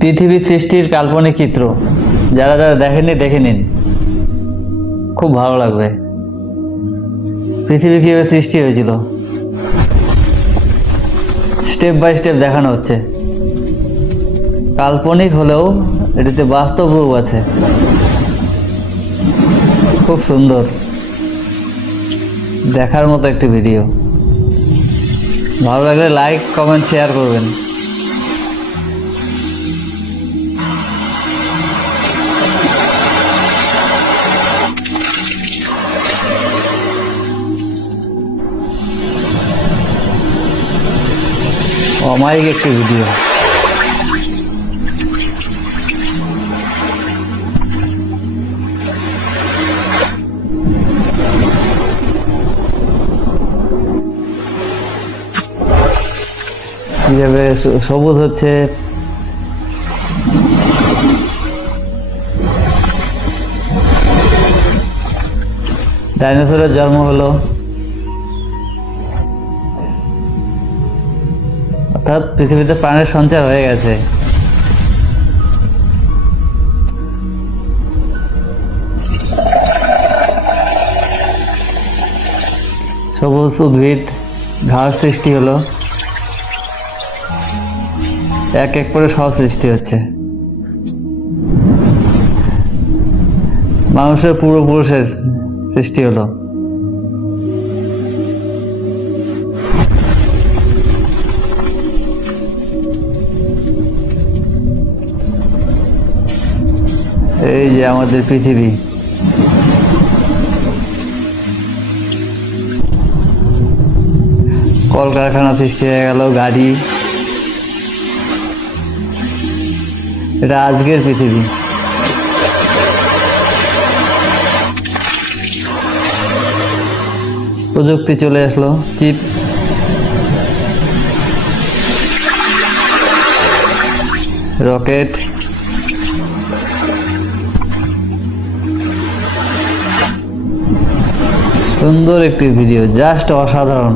পৃথিবী সৃষ্টির কাল্পনিক চিত্র, যারা যারা দেখেননি দেখে নিন, খুব ভালো লাগবে। পৃথিবী কীভাবে সৃষ্টি হয়েছিল স্টেপ বাই স্টেপ দেখানো হচ্ছে। কাল্পনিক হলেও এটিতে বাস্তব রূপ আছে। খুব সুন্দর, দেখার মতো একটি ভিডিও। ভালো লাগলে লাইক, কমেন্ট, শেয়ার করবেন। অমায়িক একটি ভিডিও। কিভাবে সবুজ হচ্ছে, ডাইনোসরের জন্ম হলো, অর্থাৎ পৃথিবীতে প্রাণের সঞ্চার হয়ে গেছে। সবুজ উদ্ভিদ, ঘাস সৃষ্টি হলো, এক এক করে সব সৃষ্টি হচ্ছে। মানুষের পূর্বপুরুষের সৃষ্টি হলো। এই যে আমাদের পৃথিবী, কলকারখানা সৃষ্টি হয়ে গেল, গাড়ি। এটা আজকের পৃথিবী। প্রযুক্তি চলে আসলো, চিপ, রকেট। সুন্দর একটি ভিডিও, জাস্ট অসাধারণ।